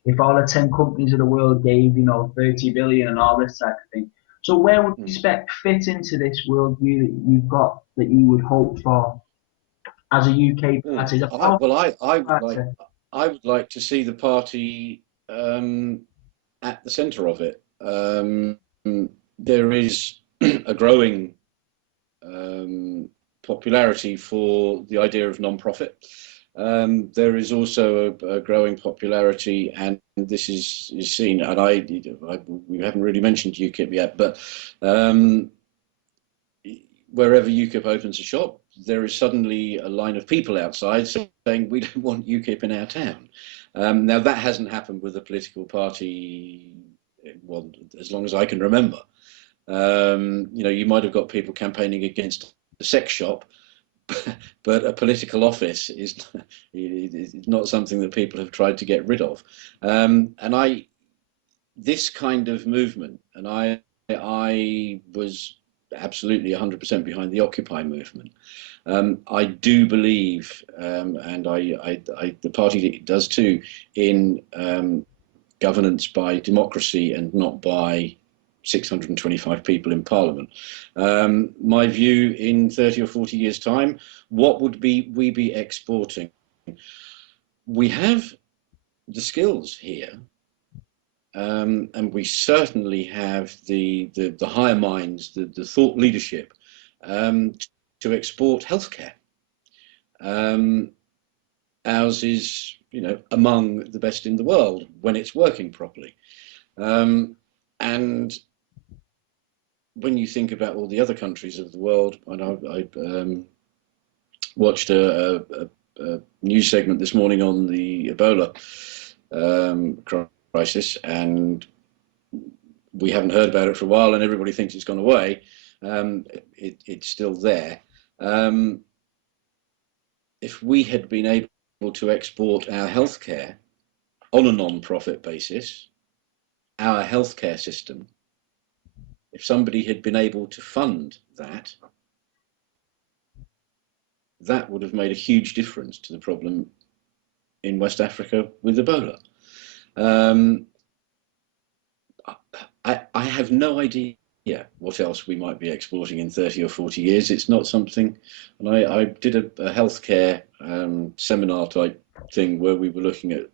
if all the 10 companies of the world gave 30 billion and all this type of thing, so where would mm. respect fit into this worldview that you've got that you would hope for as a UK Oh, party, as a powerful party? I would like to see the party at the centre of it. There is a growing popularity for the idea of non-profit. There is also a growing popularity, and this is seen. And we haven't really mentioned UKIP yet, but wherever UKIP opens a shop, there is suddenly a line of people outside saying we don't want UKIP in our town. Now that hasn't happened with a political party, well, as long as I can remember. You might have got people campaigning against a sex shop, but a political office is not something that people have tried to get rid of. And this kind of movement, and I was absolutely 100% behind the Occupy movement. I do believe, and the party does too, in governance by democracy and not by 625 people in Parliament. My view in 30 or 40 years' time, what would we be exporting? We have the skills here, and we certainly have the higher minds, the thought leadership um, to export healthcare. Um, Ours is, among the best in the world when it's working properly. And when you think about all the other countries of the world, and I watched a news segment this morning on the Ebola crisis, and we haven't heard about it for a while, and everybody thinks it's gone away. It's still there. Um, if we had been able to export our healthcare on a non-profit basis, our healthcare system, if somebody had been able to fund that, that would have made a huge difference to the problem in West Africa with Ebola. Um, I have no idea what else we might be exporting in 30 or 40 years. It's not something, and I did a healthcare seminar type thing where we were looking at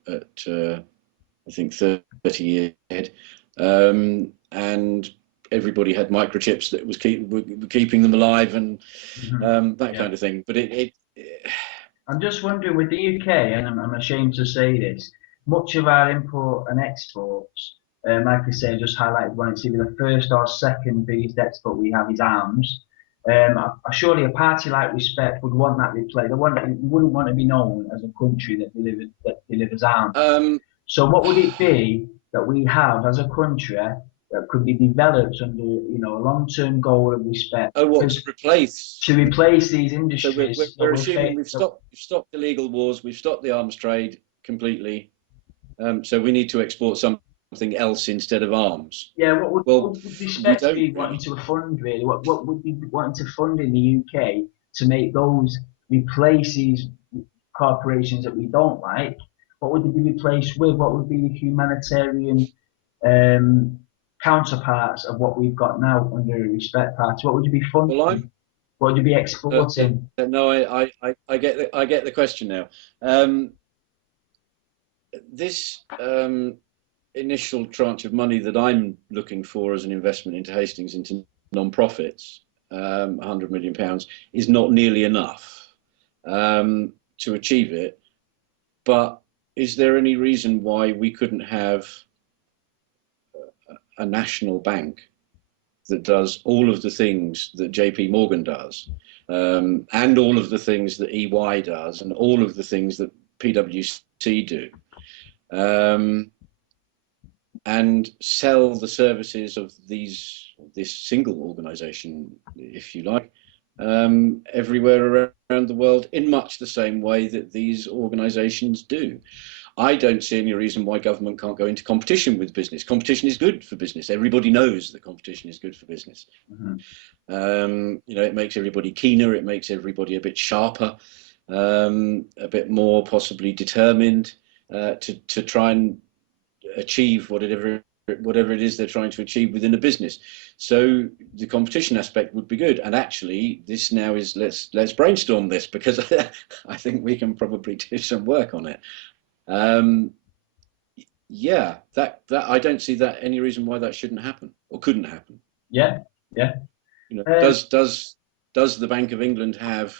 I think 30 years ahead, and everybody had microchips that were keeping them alive and Mhm. that Yeah. kind of thing. But I'm just wondering with the UK, and I'm ashamed to say this, much of our import and exports, like I say, I just highlighted one, it's either the first or second biggest export we have is arms. Surely a party like Respect would want that replaced. They wouldn't want to be known as a country that delivers arms. um, So what would it be that we have as a country that could be developed under, a long-term goal of respect? oh, what to Because replace? to replace these So industries that we're assuming that we've stopped illegal wars, we've stopped the arms trade completely. So we need to export something else instead of arms. yeah, Well, what would we respect don't be wanting really. to fund really? What would be wanting to fund in the UK to make those replace these corporations that we don't like? What would they be replaced with? What would be the humanitarian um, counterparts of what we've got now under a Respect Party? What would you be Well, funding? What would you be yeah, exporting? no, I get the question now. This initial tranche of money that I'm looking for as an investment into Hastings into non-profits, £100 million, is not nearly enough to achieve it. But is there any reason why we couldn't have a national bank that does all of the things that JP Morgan does, and all of the things that EY does, and all of the things that PwC do, and sell the services of this single organization, if you like, everywhere around the world in much the same way that these organizations do. I don't see any reason why government can't go into competition with business. Competition is good for business. Everybody knows that competition is good for business. It makes everybody keener. It makes everybody a bit sharper, a bit more possibly determined to try and achieve whatever it is they're trying to achieve within a business. So the competition aspect would be good. And actually, this now is let's brainstorm this, because I think we can probably do some work on it. Yeah, that I don't see that any reason why that shouldn't happen or couldn't happen. Yeah. Does the Bank of England have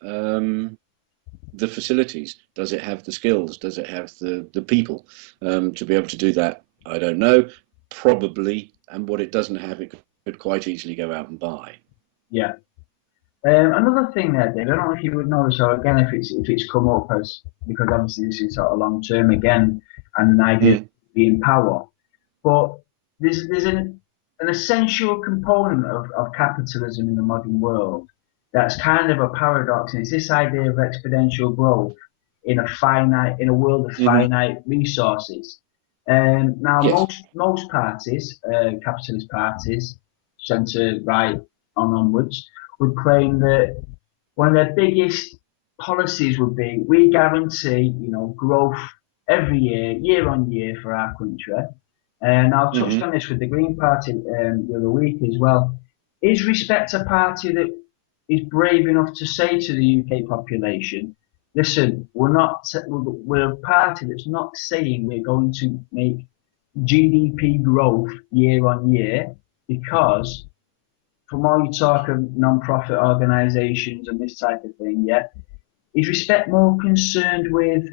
the facilities? Does it have the skills? Does it have the people to be able to do that? I don't know. Probably. And what it doesn't have, it could quite easily go out and buy. Yeah. Another thing there, Dave, I don't know if you would notice, or again, if it's come up as, because obviously this is sort of long term again, and an idea of being power, but there's an essential component of capitalism in the modern world that's kind of a paradox, and it's this idea of exponential growth in a world of finite resources. Now, Yes. most parties, capitalist parties, centre right on onwards, would claim that one of their biggest policies would be, we guarantee, growth every year, year on year for our country. And I touched on this with the Green Party the other week as well. Is Respect a party that is brave enough to say to the UK population, listen, we're a party that's not saying we're going to make GDP growth year on year, because from all you talk of non-profit organisations and this type of thing, yeah, is Respect more concerned with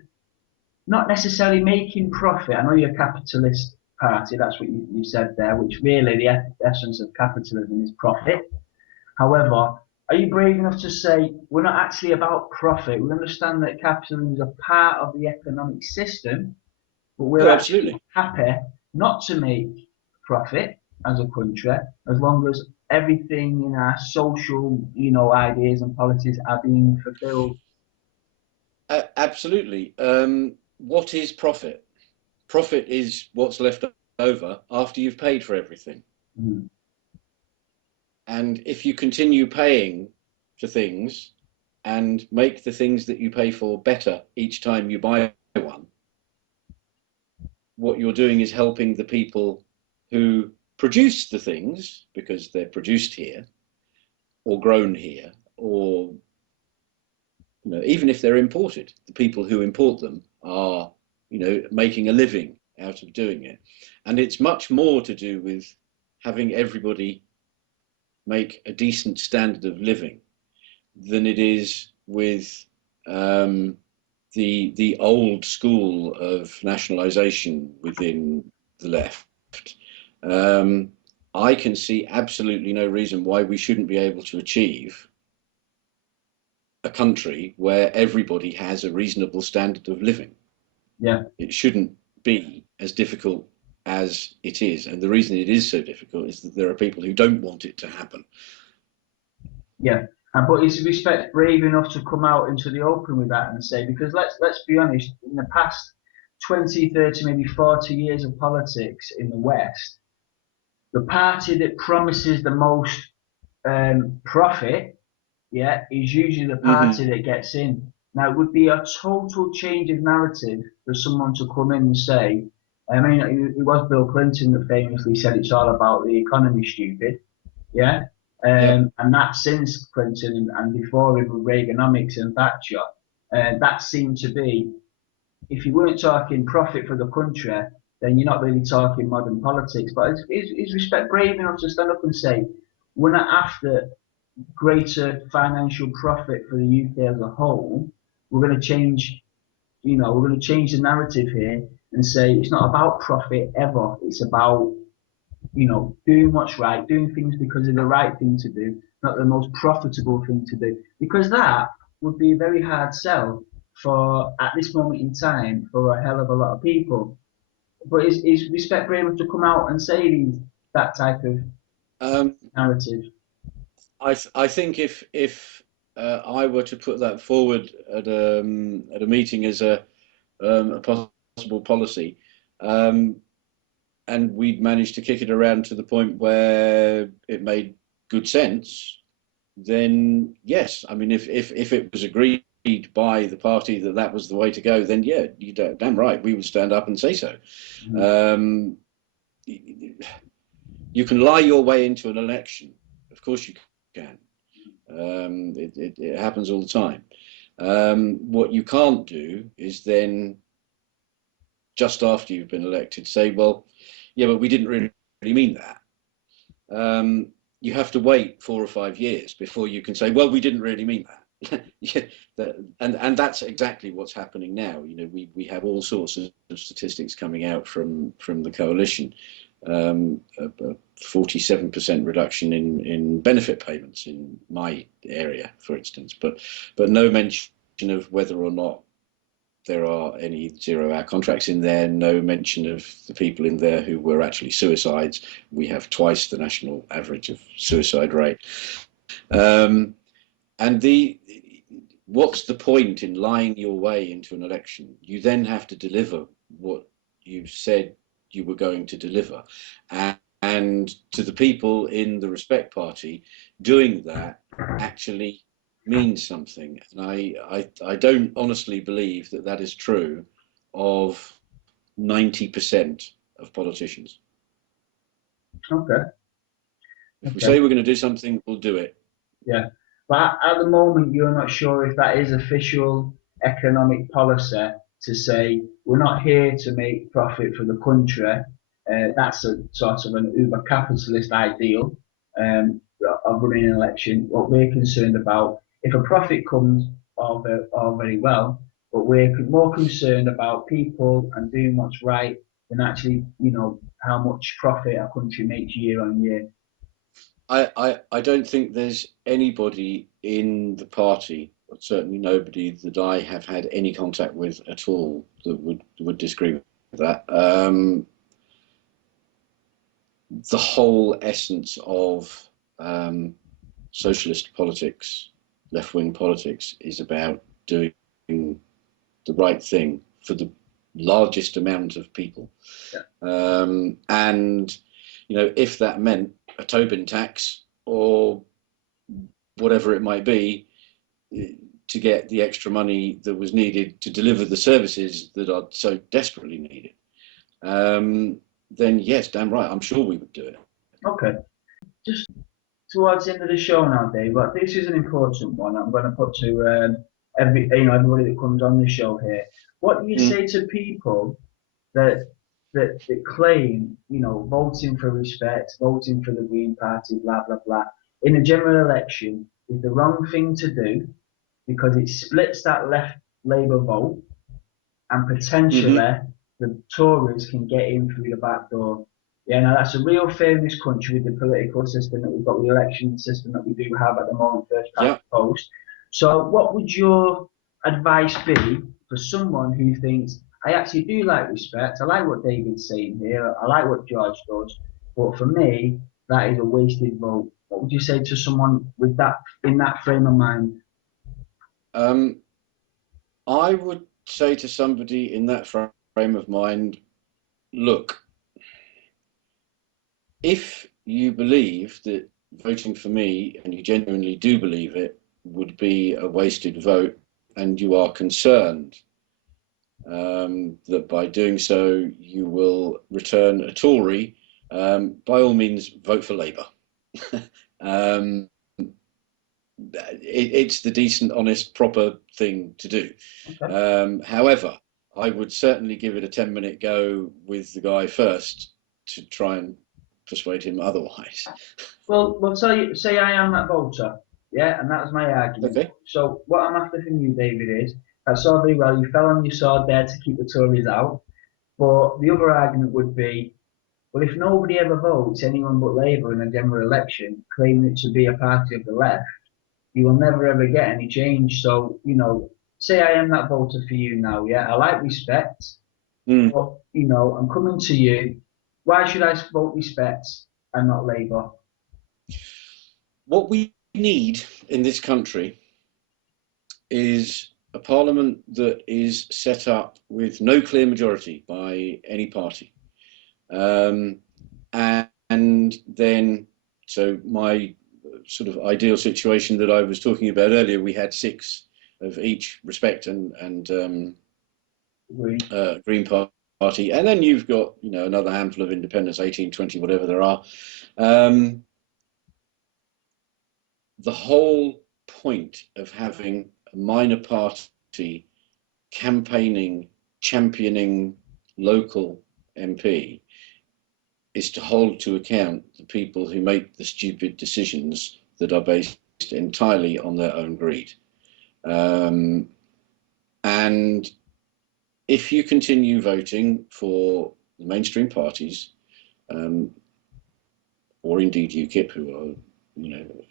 not necessarily making profit? I know you're a capitalist party, that's what you said there, which really the essence of capitalism is profit. However, are you brave enough to say we're not actually about profit? We understand that capitalism is a part of the economic system, but we're actually happy not to make profit as a country, as long as everything in our social, ideas and policies are being fulfilled. Absolutely. What is profit? Profit is what's left over after you've paid for everything. And if you continue paying for things and make the things that you pay for better each time you buy one, what you're doing is helping the people who produce the things, because they're produced here or grown here, or even if they're imported, the people who import them are making a living out of doing it. And it's much more to do with having everybody make a decent standard of living than it is with the old school of nationalisation within the left. I can see absolutely no reason why we shouldn't be able to achieve a country where everybody has a reasonable standard of living. Yeah. It shouldn't be as difficult as it is. And the reason it is so difficult is that there are people who don't want it to happen. Yeah. But is Respect brave enough to come out into the open with that and say, because let's be honest, in the past 20, 30, maybe 40 years of politics in the West, the party that promises the most profit, is usually the party that gets in. Now, it would be a total change of narrative for someone to come in and say, I mean, it was Bill Clinton that famously said it's all about the economy, stupid. Yeah. And that since Clinton and before it with Reaganomics and Thatcher, that seemed to be, if you weren't talking profit for the country, then you're not really talking modern politics. But is Respect brave enough to stand up and say, we're not after greater financial profit for the UK as a whole, we're going to change we're going to change the narrative here and say it's not about profit ever. It's about, doing what's right, doing things because they're the right thing to do, not the most profitable thing to do. Because that would be a very hard sell for, at this moment in time, for a hell of a lot of people. But is Respect able to come out and say that type of Um, narrative? I think if I were to put that forward at a meeting as a possible policy, um, and we'd managed to kick it around to the point where it made good sense, then yes. I mean, if it was agreed by the party that that was the way to go, then yeah, you damn right, we would stand up and say so. Mm. Um, you can lie your way into an election, of course you can. It happens all the time. What you can't do is then, just after you've been elected, say, well, yeah, but we didn't really mean that. You have to wait 4 or 5 years before you can say, well, we didn't really mean that. Yeah, and that's exactly what's happening now. We have all sorts of statistics coming out from the coalition. A 47% reduction in benefit payments in my area, for instance, but no mention of whether or not there are any zero-hour contracts in there, no mention of the people in there who were actually suicides. We have twice the national average of suicide rate. And what's the point in lying your way into an election? You then have to deliver what you said you were going to deliver. And to the people in the Respect Party, doing that actually means something. And I don't honestly believe that that is true of 90% of politicians. Okay. If we Okay. say we're going to do something, we'll do it. Yeah. But at the moment, you're not sure if that is official economic policy to say we're not here to make profit for the country. That's a sort of an uber capitalist ideal of running an election. What we're concerned about, if a profit comes, all very well, but we're more concerned about people and doing what's right than actually, how much profit a country makes year on year. I don't think there's anybody in the party, or certainly nobody that I have had any contact with at all, that would disagree with that. The whole essence of socialist politics, left-wing politics, is about doing the right thing for the largest amount of people. Yeah. And if that meant a Tobin tax or whatever it might be, to get the extra money that was needed to deliver the services that are so desperately needed, then yes, damn right, I'm sure we would do it. Okay. Just towards the end of the show now, Dave, but this is an important one. I'm going to put to everybody that comes on the show here. What do you Mm. say to people that that claim, voting for Respect, voting for the Green Party, blah blah blah, in a general election is the wrong thing to do because it splits that left Labour vote and Mm-hmm. potentially the Tories can get in through the back door. Yeah, now that's a real fear in this country with the political system that we've got, the election system that we do have at the moment, first past Yeah. the post. So, what would your advice be for someone who thinks, I actually do like Respect, I like what David's saying here, I like what George does, but for me, that is a wasted vote. What would you say to someone with that in that frame of mind? Um, I would say to somebody in that frame of mind, look, if you believe that voting for me, and you genuinely do believe it, would be a wasted vote, and you are concerned that by doing so you will return a Tory, by all means vote for Labour. um, it's the decent, honest, proper thing to do. Okay. However, I would certainly give it a 10-minute go with the guy first to try and persuade him otherwise. Well, say I am that voter, yeah, and that's my argument. Okay. So what I'm after from you, David, is That's all very well. You fell on your sword there to keep the Tories out. But the other argument would be, well, if nobody ever votes anyone but Labour in a general election, claiming it to be a party of the left, you will never ever get any change. So, say I am that voter for you now, yeah, I like Respect, Mm. but, I'm coming to you. Why should I vote Respect and not Labour? What we need in this country is a parliament that is set up with no clear majority by any party. And then, so my sort of ideal situation that I was talking about earlier, we had 6 of each, Respect and Green Party, and then you've got another handful of independents, 18, 20, whatever there are. The whole point of having a minor party campaigning, championing local MP is to hold to account the people who make the stupid decisions that are based entirely on their own greed. And if you continue voting for the mainstream parties, or indeed UKIP, who are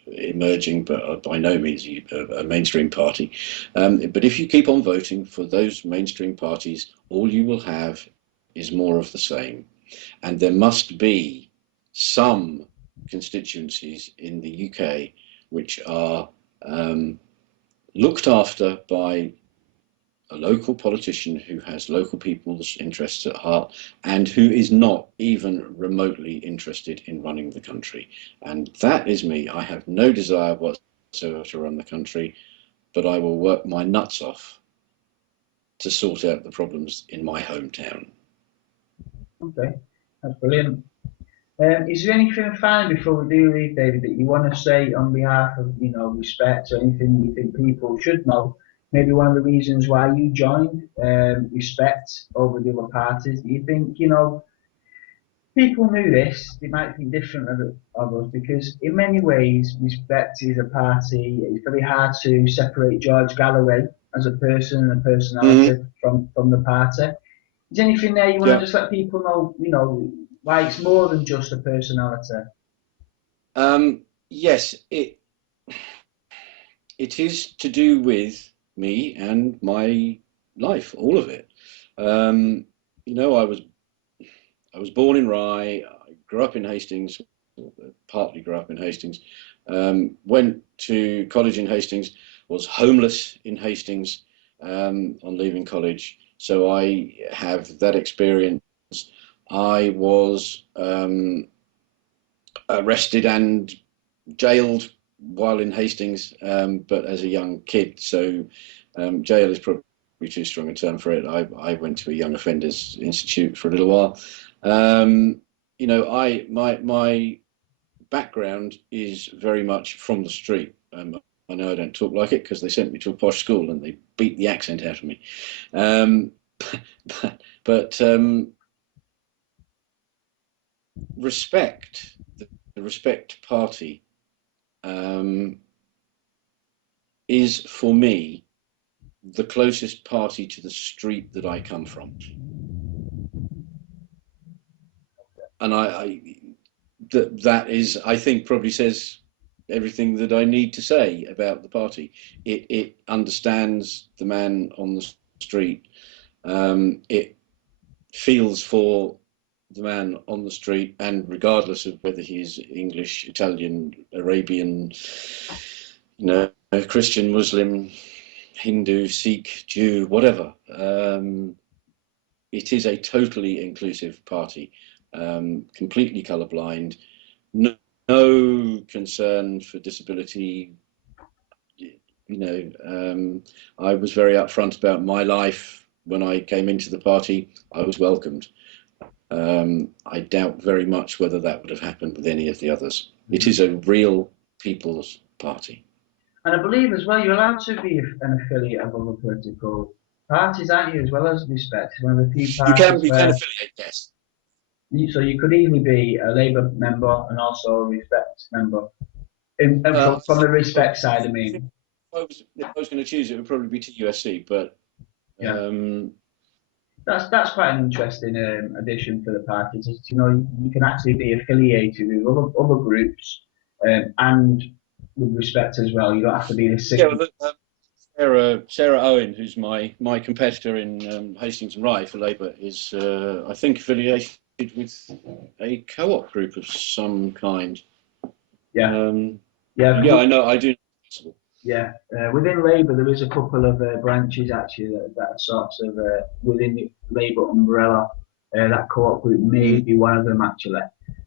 emerging but are by no means a mainstream party, but if you keep on voting for those mainstream parties, all you will have is more of the same. And there must be some constituencies in the UK which are looked after by a local politician who has local people's interests at heart and who is not even remotely interested in running the country. And that is me. I have no desire whatsoever to run the country, but I will work my nuts off to sort out the problems in my hometown. Okay, that's brilliant. Is there anything finally before we do leave, David, that you want to say on behalf of, Respect, or anything you think people should know? Maybe one of the reasons why you joined Respect over the other parties. Do you think, people knew this, they might think different of us because in many ways, Respect is a party. It's very hard to separate George Galloway as a person and a personality from the party. Is there anything there you want to Yeah. just let people know, why it's more than just a personality? Yes, it is to do with me and my life, all of it. I was born in Rye. I grew up in Hastings, partly grew up in Hastings. Went to college in Hastings. Was homeless in Hastings on leaving college. So I have that experience. I was arrested and jailed while in Hastings, but as a young kid. So jail is probably too strong a term for it. I went to a young offenders institute for a little while. My background is very much from the street. I know I don't talk like it because they sent me to a posh school and they beat the accent out of me. But Respect, the Respect Party, is for me the closest party to the street that I come from, and that is, I think, probably says everything that I need to say about the party. It understands the man on the street. It feels for the man on the street, and regardless of whether he's English, Italian, Arabian, Christian, Muslim, Hindu, Sikh, Jew, whatever. It is a totally inclusive party, completely colourblind, no concern for disability. I was very upfront about my life when I came into the party. I was welcomed. I doubt very much whether that would have happened with any of the others. It is a real people's party. And I believe as well, you're allowed to be an affiliate of other political parties, aren't you, as well as Respect? One of the few You can parties where, affiliate, yes. so you could easily be a Labour member and also a Respect member. And from the Respect side, I mean. If I was going to choose, it would probably be to USC, but Yeah. That's quite an interesting addition for the party. You can actually be affiliated with other groups, and with respect as well. You don't have to be the Yeah, sick. well, Sarah Owen, who's my competitor in Hastings and Rye for Labour, is I think affiliated with a co-op group of some kind. Yeah, Yeah, I know. I do. Yeah, within Labour there is a couple of branches actually that are sorts of within the Labour umbrella. That co-op group may be one of them actually.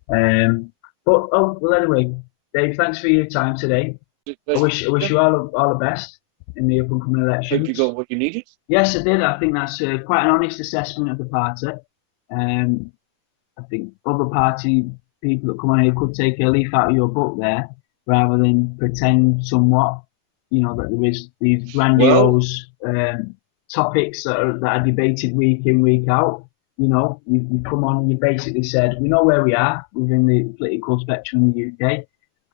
But oh well, anyway, Dave, thanks for your time today. I wish you all the best in the upcoming Hope you elections. got what you needed. Yes, I did. I think that's quite an honest assessment of the party. Um, I think other party people that come on here could take a leaf out of your book there, rather than pretend somewhat, that there is these Well, grandiose topics that are debated week in, week out. You come on and you basically said, we know where we are within the political spectrum in the UK,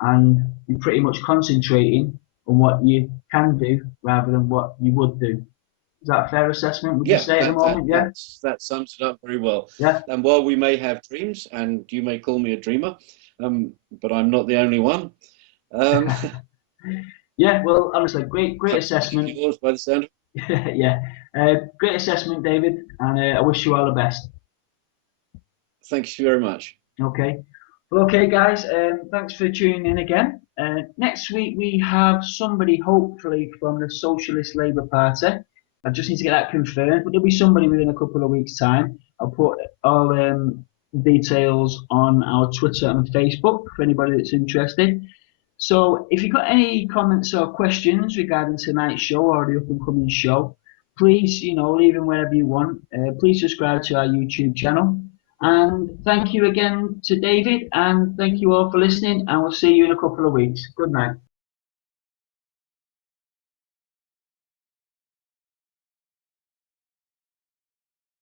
and you're pretty much concentrating on what you can do rather than what you would do. Is that a fair assessment, would you yeah, say, at the moment? Yeah? that sums it up very well. Yeah. And while we may have dreams, and you may call me a dreamer, but I'm not the only one. Yeah, well, honestly, great assessment. Yours by the sound. Yeah, great assessment, David, and I wish you all the best. Thank you very much. Okay. Well, okay, guys, thanks for tuning in again. Next week we have somebody, hopefully, from the Socialist Labour Party. I just need to get that confirmed, but there'll be somebody within a couple of weeks' time. I'll put all details on our Twitter and Facebook for anybody that's interested. So if you've got any comments or questions regarding tonight's show or the up and coming show, please, leave them wherever you want. Please subscribe to our YouTube channel. And thank you again to David, and thank you all for listening, and we'll see you in a couple of weeks. Good night.